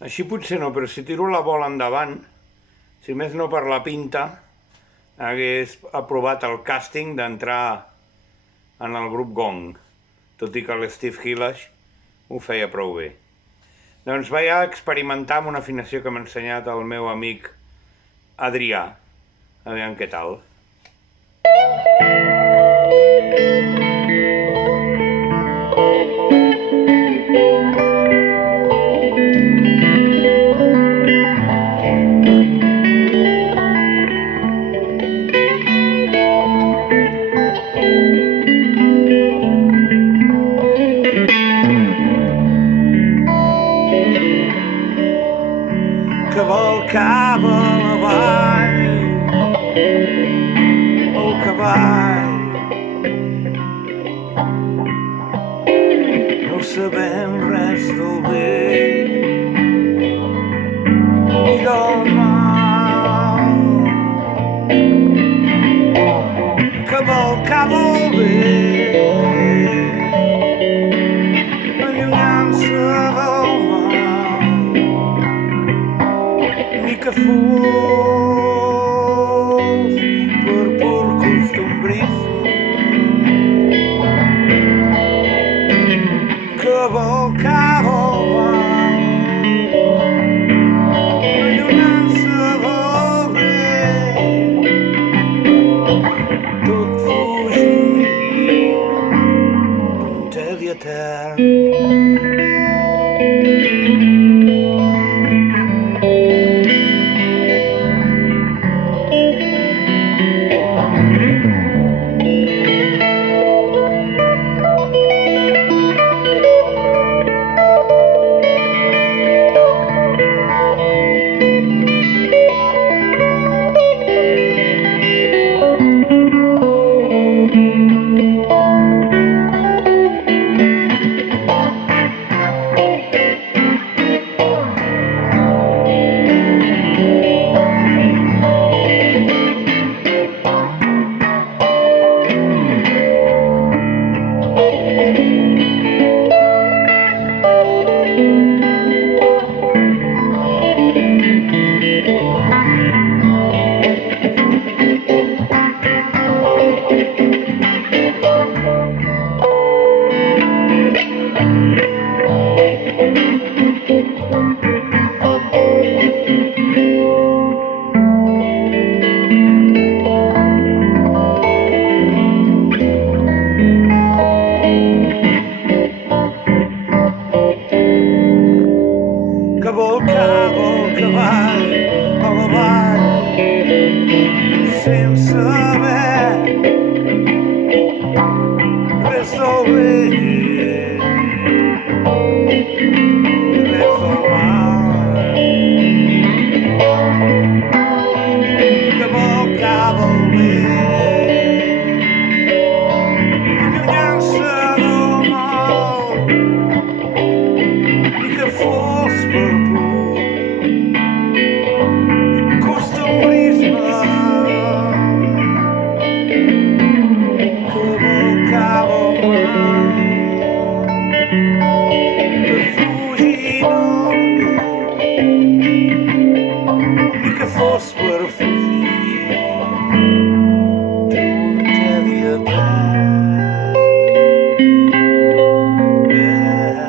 Així potser no, però si tiro la bola endavant, si més no per la pinta, hagués aprovat el càsting d'entrar en el grup Gong, tot i que l'Steve Hillash ho feia prou bé. Doncs vaig a experimentar amb una afinació que m'ha ensenyat el meu amic Adrià. Aviam què tal. Cavalcava la vall, el cavall. No sabem res del bé ni del mal. Cavalcava el bé, allunyant-se del mal, ni que fos per pur costumbrisme. Cavalcava el mal, allunyant-se del bé, tot fugint d'un tedi etern. Cavalcava el cavall a la vall sense saber res del bé ni res del mal. Cavalcava el bé, allunyant-se del mal, ni que fos per costumbrisme. Cavalcava el mal, defugint ni que fos per fugir d'un tedi etern. Yeah.